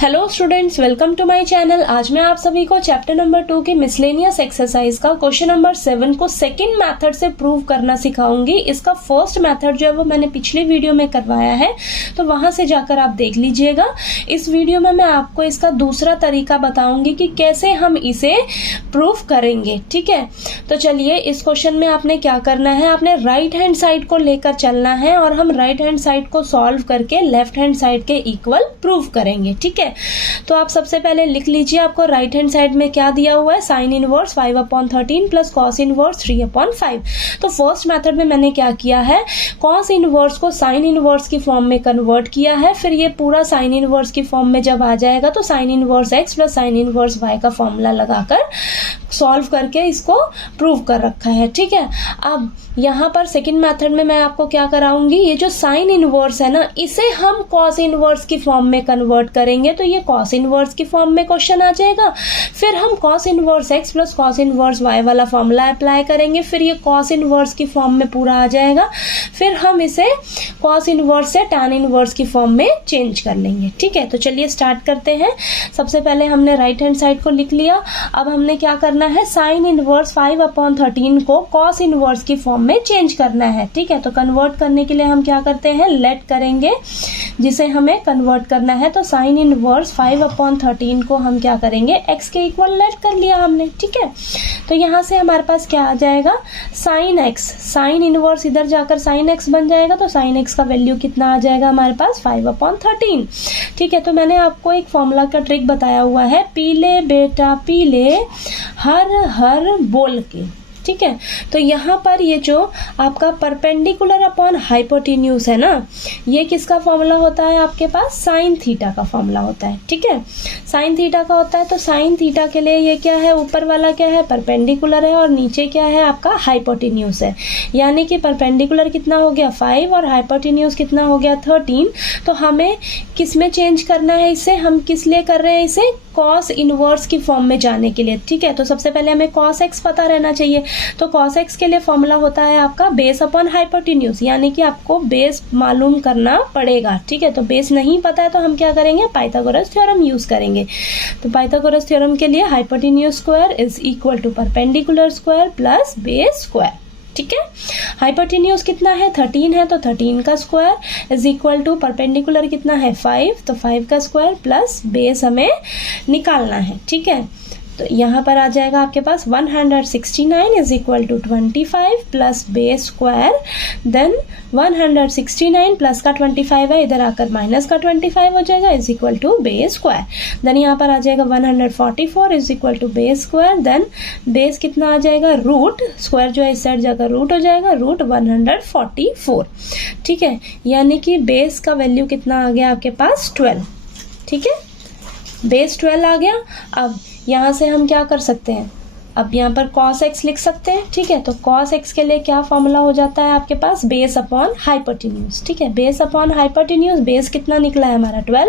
Hello students, welcome to my channel. आज मैं आप सभी को चैप्टर नंबर 2 की मिसलेनियस एक्सरसाइज का क्वेश्चन नंबर 7 को सेकंड मेथड से प्रूव करना सिखाऊंगी। इसका फर्स्ट मेथड जो है वो मैंने पिछली वीडियो में करवाया है, तो वहां से जाकर आप देख लीजिएगा। इस वीडियो में मैं आपको इसका दूसरा तरीका बताऊंगी कि कैसे हम इसे प्रूव करेंगे। ठीक है, तो चलिए इस क्वेश्चन में आपने क्या करना है, आपने राइट हैंड साइड को लेकर चलना है और हम राइट हैंड साइड को सॉल्व करके लेफ्ट हैंड साइड के इक्वल प्रूव करेंगे। ठीक है, तो आप सबसे पहले लिख लीजिए, आपको राइट हैंड साइड में क्या दिया हुआ है, sine inverse 5/13 plus cos inverse 3/5। तो फर्स्ट मेथड में मैंने क्या किया है, कॉस इनवर्स को साइन इनवर्स की फॉर्म में कन्वर्ट किया है। फिर ये पूरा साइन इनवर्स की फॉर्म में जब आ जाएगा तो sine inverse x plus sine inverse y का फॉर्मूला लगाकर सॉल्व करके इसको प्रूव कर रखा है। ठीक है, अब यहाँ पर सेकंड मेथड में मैं आपको क्या कराऊंगी, ये जो साइन इनवर्स है ना, इसे हम कॉस इनवर्स की फॉर्म में कन्वर्ट करेंगे तो ये कॉस इनवर्स की फॉर्म में क्वेश्चन आ जाएगा। फिर हम cos inverse x plus cos inverse y वाला फॉर्मूला अप्लाई करेंगे, फिर ये कॉस इनवर्स की फॉर्म में पूरा आ जाएगा। फिर हम इसे कॉस इनवर्स से टैन इनवर्स की फॉर्म में चेंज कर लेंगे। ठीक है, तो चलिए स्टार्ट करते हैं। सबसे पहले हमने राइट हैंड साइड को लिख लिया। अब हमने क्या करना है, साइन इनवर्स 5/13 को कॉस इनवर्स की फॉर्म में चेंज करना है। ठीक है, तो कन्वर्ट करने के लिए हम क्या करते हैं, लेट करेंगे, जिसे हमें कन्वर्ट करना है। तो साइन इनवर्स 5/13 को हम क्या करेंगे, x के इक्वल लेट कर लिया हमने। ठीक है, तो यहाँ से हमारे पास क्या आ जाएगा, साइन x, साइन इनवर्स इधर जाकर साइन x बन जाएगा, तो साइन x का वैल्यू कितना आ जाएगा हमारे पास, 5/13। ठीक है, तो मैंने आपको एक फॉर्मूला का ट्रिक बताया हुआ है, पीले बेटा पीले हर हर बोल के। ठीक है, तो यहाँ पर ये जो आपका परपेंडिकुलर अपॉन हाइपोटेन्यूज है ना, ये किसका फॉर्मूला होता है आपके पास, साइन थीटा का फॉर्मूला होता है। ठीक है, साइन थीटा का होता है। तो साइन थीटा के लिए ये क्या है, ऊपर वाला क्या है, परपेंडिकुलर है, और नीचे क्या है आपका हाइपोटेन्यूज है। यानी कि परपेंडिकुलर कितना हो गया 5 और हाइपोटेन्यूज कितना हो गया 13। तो हमें किस में चेंज करना है इसे, हम किस लिए कर रहे हैं इसे, कॉस इनवर्स की फॉर्म में जाने के लिए। ठीक है, तो सबसे पहले हमें कॉस एक्स पता रहना चाहिए। तो कॉस एक्स के लिए फॉर्मूला होता है आपका बेस अपॉन हाइपोटेन्यूज, यानी कि आपको बेस मालूम करना पड़ेगा। ठीक है, तो बेस नहीं पता है तो हम क्या करेंगे, पाइथागोरस थ्योरम यूज करेंगे। तो पाइथागोरस थ्योरम के लिए hypotenuse square is equal to perpendicular square plus base square. ठीक है, हाइपोटेन्यूज कितना है 13 है, तो 13 का square is equal to perpendicular कितना है 5, तो 5 का स्क्वायर प्लस बेस हमें निकालना है। ठीक है, तो यहाँ पर आ जाएगा आपके पास 169 is equal to 25 plus base square, then 169 plus का 25 है, इधर आकर माइनस का 25 हो जाएगा, is equal to base square. Then यहाँ पर आ जाएगा 144 is equal to base square, then base कितना आ जाएगा, रूट स्क्वायर जो है इस साइड जाकर रूट हो जाएगा, रूट 144। ठीक है, यानी कि बेस का वैल्यू कितना आ गया आपके पास 12। ठीक है, बेस 12 आ गया। अब यहाँ से हम क्या कर सकते हैं, अब यहाँ पर cos x लिख सकते हैं। ठीक है, तो cos x के लिए क्या फॉर्मूला हो जाता है आपके पास, बेस अपॉन हाइपोटेन्यूज। ठीक है, बेस अपॉन हाइपोटेन्यूज, बेस कितना निकला है हमारा 12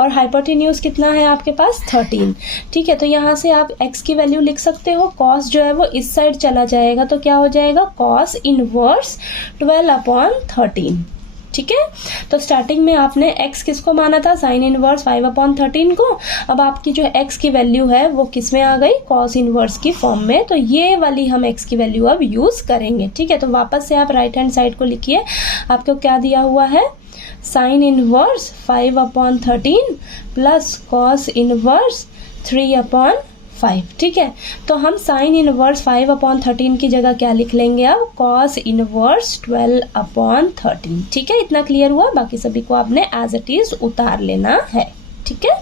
और हाइपोटेन्यूज कितना है आपके पास 13। ठीक है, तो यहाँ से आप x की वैल्यू लिख सकते हो, cos जो है वो इस साइड चला जाएगा, तो क्या हो जाएगा, cos इनवर्स 12/13। ठीक है, तो स्टार्टिंग में आपने x किसको माना था, साइन इनवर्स 5/13 को। अब आपकी जो x की वैल्यू है वो किस में आ गई, कॉस इनवर्स की फॉर्म में, तो ये वाली हम x की वैल्यू अब यूज करेंगे। ठीक है, तो वापस से आप राइट हैंड साइड को लिखिए, आपको क्या दिया हुआ है, sine inverse 5/13 plus cos inverse 3/5। ठीक है, तो हम साइन इनवर्स 5/13 की जगह क्या लिख लेंगे, अब कॉस इनवर्स 12/13। ठीक है, इतना क्लियर हुआ, बाकी सभी को आपने एज इट इज उतार लेना है। ठीक है,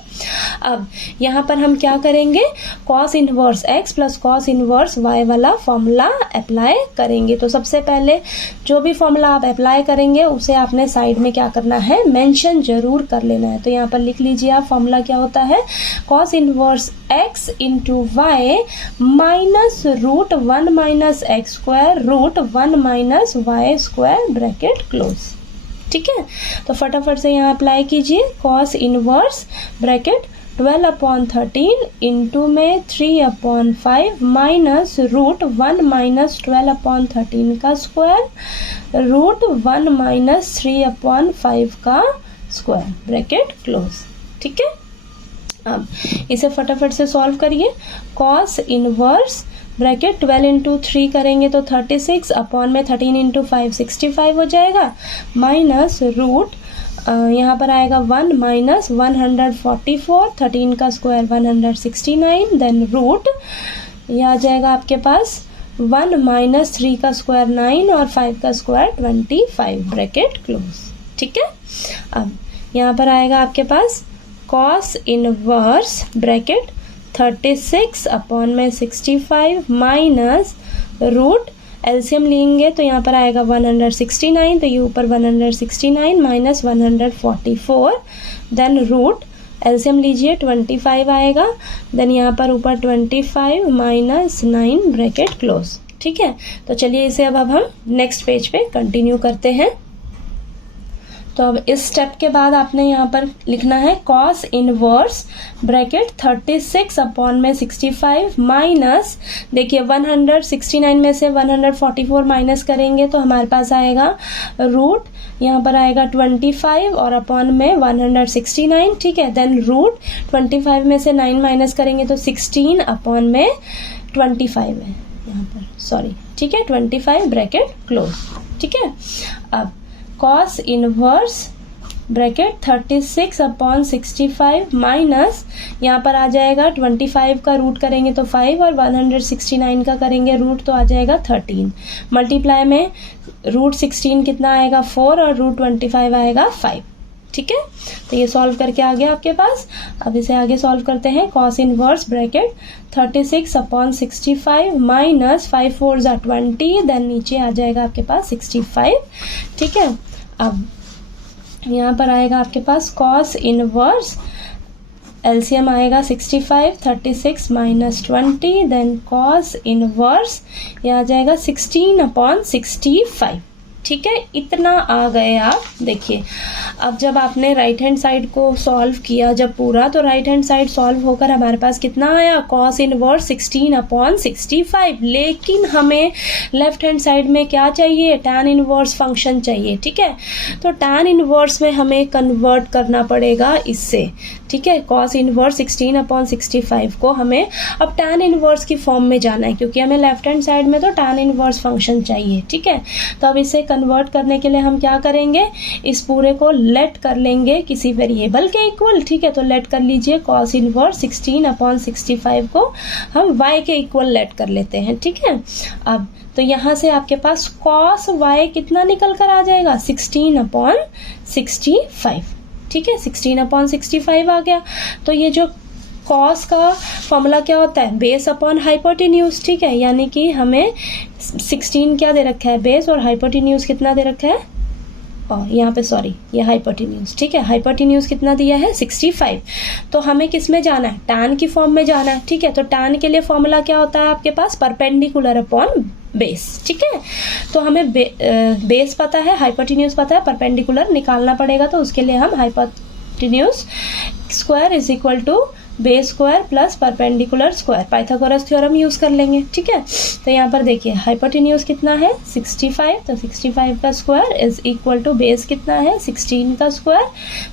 अब यहाँ पर हम क्या करेंगे, cos inverse x plus cos inverse y वाला फॉर्मूला अप्लाई करेंगे। तो सबसे पहले जो भी फॉर्मूला आप अप्लाई करेंगे उसे आपने साइड में क्या करना है, मेंशन जरूर कर लेना है। तो यहाँ पर लिख लीजिए आप, फॉर्मूला क्या होता है, cos inverse x into Y minus root 1 minus X square root 1 minus Y square bracket close. ठीक है, तो फटाफट से यहाँ अप्लाई कीजिए, कॉस इनवर्स ब्रैकेट 12/13 इंटू में 3/5 माइनस रूट 1 माइनस 12/13 का स्क्वायर रूट 1 माइनस 3/5 का स्क्वायर ब्रैकेट क्लोज। ठीक है, अब इसे फटाफट से सॉल्व करिए। कॉस इनवर्स ब्रैकेट 12 इंटू 3 करेंगे तो 36 अपॉन में 13 इंटू 5 65 हो जाएगा, माइनस रूट यहाँ पर आएगा 1 माइनस 144, 13 का स्क्वायर 169, देन रूट ये आ जाएगा आपके पास 1 माइनस 3 का स्क्वायर 9 और 5 का स्क्वायर 25 ब्रैकेट क्लोज। ठीक है, अब यहाँ पर आएगा आपके पास कॉस इनवर्स ब्रैकेट 36 अपॉन में 65 माइनस रूट एलसीएम लेंगे तो यहाँ पर आएगा 169, तो ये ऊपर 169 माइनस 144, देन रूट एलसीएम लीजिए 25 आएगा, देन यहाँ पर ऊपर 25 माइनस 9 ब्रैकेट क्लोज। ठीक है, तो चलिए इसे अब हम नेक्स्ट पेज पे कंटिन्यू करते हैं। तो अब इस स्टेप के बाद आपने यहाँ पर लिखना है कॉस इनवर्स ब्रैकेट 36 अपॉन में 65 माइनस, देखिए 169 में से 144 माइनस करेंगे तो हमारे पास आएगा रूट यहाँ पर आएगा 25 और अपॉन में 169। ठीक है, देन रूट 25 में से 9 माइनस करेंगे तो 16 अपॉन में 25 है यहाँ पर, सॉरी। ठीक है, 25 ब्रैकेट क्लोज। ठीक है, अब cos inverse bracket 36 upon 65 minus यहाँ पर आ जाएगा 25 का रूट करेंगे तो 5 और 169 का करेंगे रूट तो आ जाएगा 13, मल्टीप्लाई में रूट 16 कितना आएगा 4 और रूट 25 आएगा 5। ठीक है, तो ये सॉल्व करके आ गया आपके पास। अब इसे आगे सॉल्व करते हैं। Cos inverse bracket 36 upon 65 minus 5 4 ज़ा 20, देन नीचे आ जाएगा आपके पास 65। ठीक है, अब यहाँ पर आएगा आपके पास कॉस इनवर्स एलसीएम आएगा 65, 36 माइनस 20, देन कॉस इनवर्स ये आ जाएगा 16 अपॉन 65। ठीक है, इतना आ गए आप। देखिए अब जब आपने राइट हैंड साइड को सॉल्व किया जब पूरा, तो राइट हैंड साइड सॉल्व होकर हमारे पास कितना आया, कॉस इनवर्स 16 अपॉन 65। लेकिन हमें लेफ्ट हैंड साइड में क्या चाहिए, टैन इनवर्स फंक्शन चाहिए। ठीक है, तो टैन इनवर्स में हमें कन्वर्ट करना पड़ेगा इससे। ठीक है, कॉस इनवर्स 16 अपॉन 65 को हमें अब टैन इनवर्स की फॉर्म में जाना है, क्योंकि हमें लेफ्ट हैंड साइड में तो टैन इनवर्स फंक्शन चाहिए। ठीक है, तो अब इसे कन्वर्ट करने के लिए हम क्या करेंगे, इस पूरे को लेट कर लेंगे किसी वेरिएबल के इक्वल। ठीक है, तो लेट कर लीजिए कॉस इनवर्स 16 अपॉन 65 को हम y के इक्वल लेट कर लेते हैं। ठीक है, अब तो यहाँ से आपके पास कॉस y कितना निकल कर आ जाएगा, 16 अपॉन 65। ठीक है, 16 अपॉन 65 आ गया। तो ये जो कॉस का फॉर्मूला क्या होता है, बेस अपॉन हाइपोटेन्यूज। ठीक है, यानी कि हमें 16 क्या दे रखा है, बेस, और हाइपोटेन्यूज कितना दे रखा है, और यहाँ पे सॉरी ये हाइपोटेन्यूज। ठीक है, हाइपोटेन्यूज कितना दिया है 65। तो हमें किस में जाना है, टैन की फॉर्म में जाना है। ठीक है, तो टैन के लिए फॉर्मूला क्या होता है आपके पास, परपेंडिकुलर अपॉन बेस। ठीक है, तो हमें बेस पता है, हाइपोटेन्यूज पता है, परपेंडिकुलर निकालना पड़ेगा। तो उसके लिए हम hypotenuse square is equal to base square plus perpendicular square, Pythagoras theorem use कर लेंगे। ठीक है, तो यहाँ पर देखिए हाइपोटेन्यूज कितना है 65, तो 65 का square is equal to base कितना है 16 का स्क्वायर,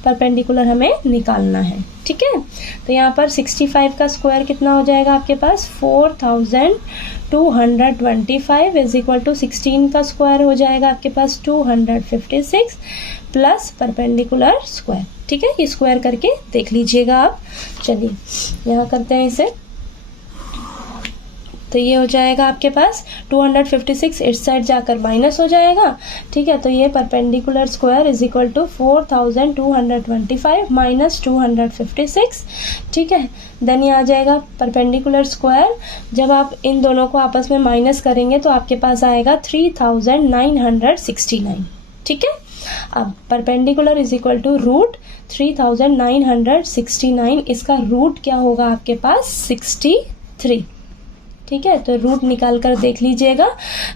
परपेंडिकुलर हमें निकालना है। ठीक है, तो यहाँ पर 65 का स्क्वायर कितना हो जाएगा आपके पास 4225 इज इक्वल टू 16 का स्क्वायर हो जाएगा आपके पास 256 प्लस परपेंडिकुलर स्क्वायर। ठीक है, ये स्क्वायर करके देख लीजिएगा आप। चलिए यहाँ करते हैं इसे, तो ये हो जाएगा आपके पास 256 इस साइड जाकर माइनस हो जाएगा। ठीक है, तो ये perpendicular square is equal to 4225 minus 256। ठीक है, देन ये आ जाएगा परपेंडिकुलर स्क्वायर, जब आप इन दोनों को आपस में माइनस करेंगे तो आपके पास आएगा 3969। ठीक है, अब perpendicular is equal to root 3969, इसका रूट क्या होगा आपके पास 63। ठीक है, तो रूट निकाल कर देख लीजिएगा,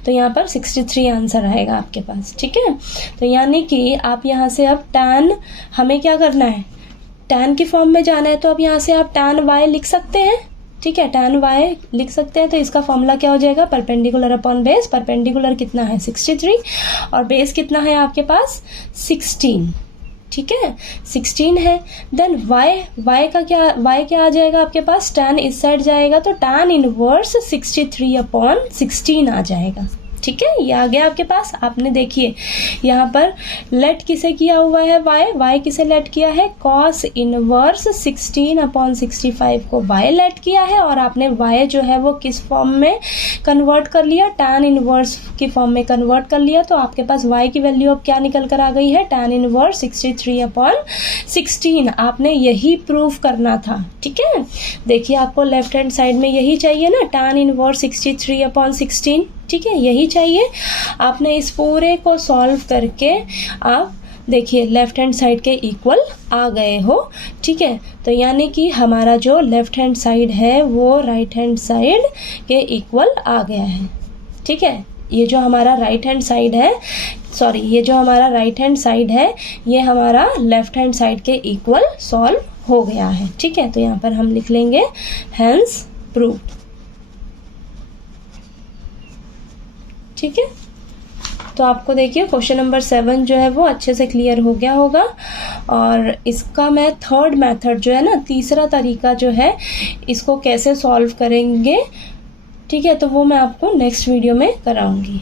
तो यहाँ पर 63 आंसर आएगा आपके पास। ठीक है, तो यानी कि आप यहाँ से अब टैन, हमें क्या करना है, टैन की फॉर्म में जाना है, तो अब यहाँ से आप टैन y लिख सकते हैं। ठीक है, टैन y लिख सकते हैं, तो इसका फॉर्मूला क्या हो जाएगा, परपेंडिकुलर अपॉन बेस। परपेंडिकुलर कितना है 63 और बेस कितना है आपके पास 16। ठीक है, 16 है। देन y क्या आ जाएगा आपके पास, tan इस साइड जाएगा तो tan इनवर्स 63/16 आ जाएगा। ठीक है, ये आ गया आपके पास। आपने देखिए यहाँ पर लेट किसे किया हुआ है, y किसे लेट किया है, cos इनवर्स 16/65 को y लेट किया है, और आपने y जो है वो किस फॉर्म में कन्वर्ट कर लिया, tan इनवर्स की फॉर्म में कन्वर्ट कर लिया। तो आपके पास y की वैल्यू अब क्या निकल कर आ गई है, tan इनवर्स 63/16। आपने यही प्रूव करना था। ठीक है, देखिए आपको लेफ्ट हैंड साइड में यही चाहिए ना, tan इनवर्स 63/16। ठीक है, यही चाहिए। आपने इस पूरे को सॉल्व करके आप देखिए लेफ्ट हैंड साइड के इक्वल आ गए हो। ठीक है, तो यानी कि हमारा जो लेफ्ट हैंड साइड है वो राइट हैंड साइड के इक्वल आ गया है। ठीक है, ये जो हमारा राइट हैंड साइड है, ये जो हमारा राइट हैंड साइड है ये हमारा लेफ्ट हैंड साइड के इक्वल सॉल्व हो गया है। ठीक है, तो यहाँ पर हम लिख लेंगे हेंस प्रूव्ड। ठीक है, तो आपको देखिए क्वेश्चन नंबर 7 जो है वो अच्छे से क्लियर हो गया होगा। और इसका मैं थर्ड मेथड जो है ना, तीसरा तरीका जो है, इसको कैसे सॉल्व करेंगे, ठीक है, तो वो मैं आपको नेक्स्ट वीडियो में कराऊंगी।